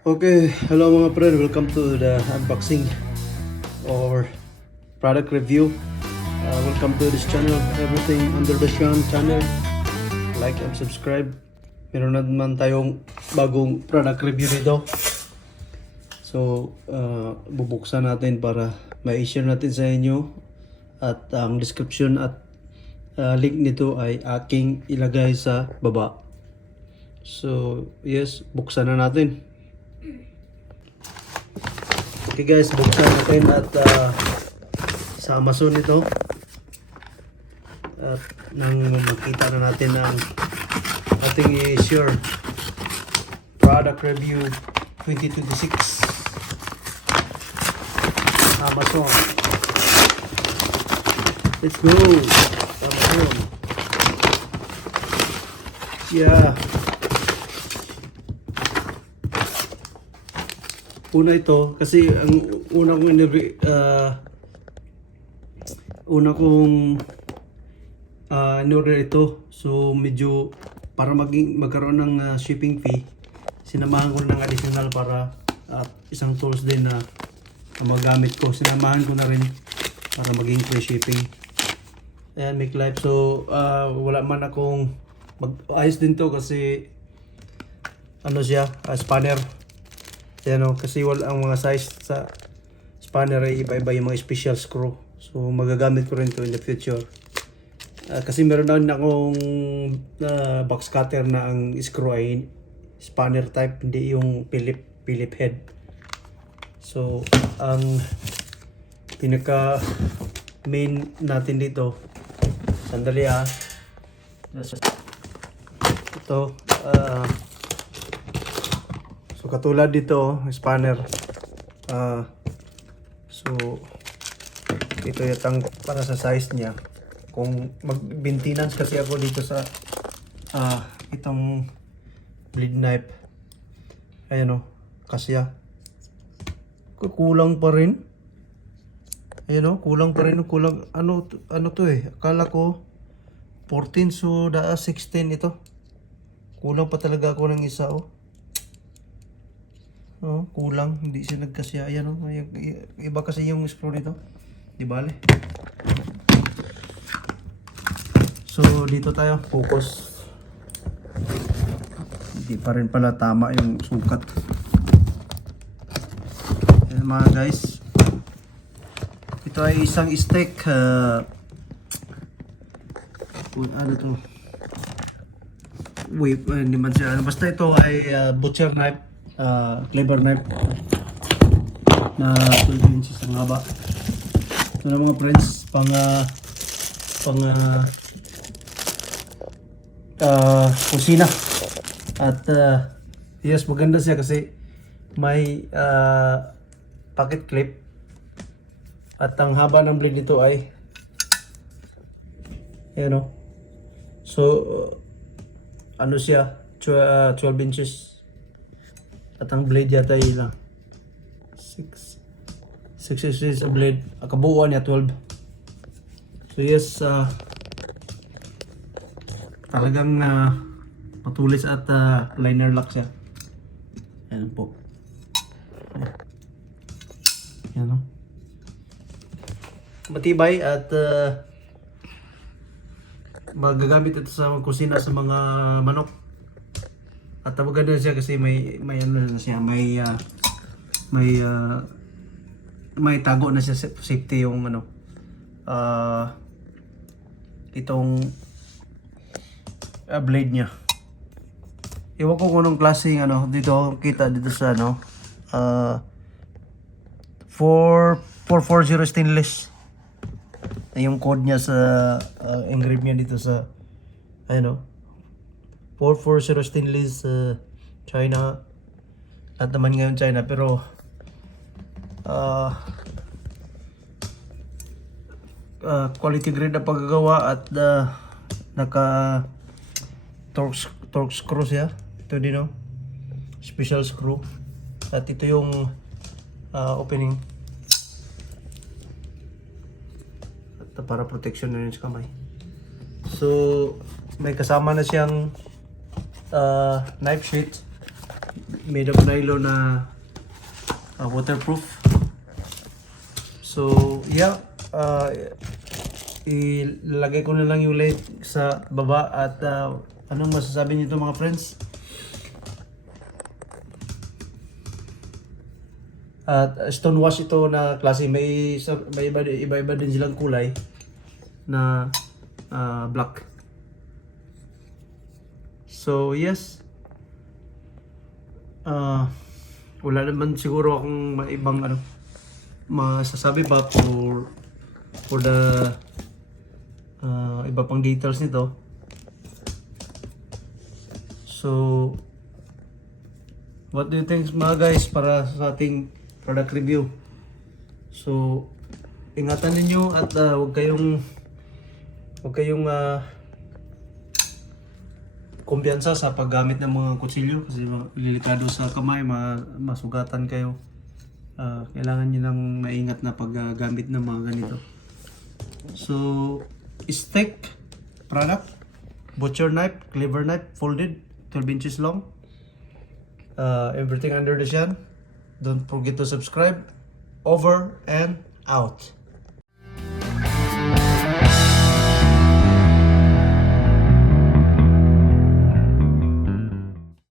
Okay, hello mga friend, welcome to the unboxing or product review. Welcome to this channel, everything under the sun channel. Like and subscribe. Meron na naman tayong bagong product review dito. So, bubuksan natin para ma-share natin sa inyo. At ang description at link nito ay aking ilagay sa baba. So, yes, buksan na natin. Okay guys, buksan natin at sa Amazon ito. At nang makita na natin ang ating i-share product review 2026 Amazon. Let's go Amazon. Yeah. Una ito kasi ang una kong in-order ito, so medyo para magkaroon ng shipping fee, sinamahan ko ng additional para isang tools din na magamit ko, sinamahan ko na rin para maging free shipping. Ayan, make life. So wala man akong ayos din to kasi ano siya, spanner. Yan o, kasi wala ang mga size sa spanner ay iba-iba yung mga special screw. So magagamit ko rin to in the future. Kasi meron na rin akong box cutter na ang screw ay spanner type, hindi yung Philip head. So ang pinaka main natin dito, sandali ito, so katulad dito, spanner. So ito yung para sa size niya. Kung mag-maintenance kasi ako dito sa itong blade knife. Ayan o, kasi kulang pa rin. Ayan o, kulang pa rin. Ano to akala ko 14, so 16 ito. Kulang pa talaga ako ng isa kulang, hindi siya nagkasya. Ayan iba kasi yung screw nito, di bale. So dito tayo focus. Hindi pa rin pala tama yung sukat. Ayan mga guys, ito ay isang steak, ano to, wait, hindi man siya, basta ito ay butcher knife, clever knife na 12 inches ang haba. Ito na mga friends, pang kusina. At yes, maganda siya kasi may pocket clip at ang haba ng blade nito ay ayan o. So ano siya, 12 inches. At ang blade yata ay lang 6 inches ang blade. Ang kabuuan niya 12. So yes, talagang patulis at liner lock siya. Ayan po. Ayan o. Matibay at magagamit ito sa kusina sa mga manok. At maganda siya kasi may ano na siya, may tago na siya, safety yung ano, itong blade niya. Iwan ko kung anong klaseng ano dito, kita dito sa ano, 440 stainless. Yung code niya sa engrave niya dito sa ano, 440 stainless, China. At naman ngayon China, pero quality grade na paggagawa at naka torque screw siya. Ito din special screw. At ito yung opening at para protection na rin sa kamay. So may kasama na siyang knife sheet made of nylon na waterproof. So yeah, ilalagay ko na lang yung link sa baba. At anong masasabi nito mga friends? At stone wash ito na klase, may iba-iba din silang kulay na black. So yes, wala naman siguro akong ibang masasabi pa for the iba pang details nito. So what do you think mga guys para sa ating product review? So ingatan ninyo at huwag kayong kumpiyansa sa paggamit ng mga kutsilyo kasi delikado sa kamay, masugatan kayo. Kailangan nyo ng maingat na paggamit ng mga ganito. So stick product, butcher knife, cleaver knife, folded 12 inches long. Everything under the sun. Don't forget to subscribe. Over and out.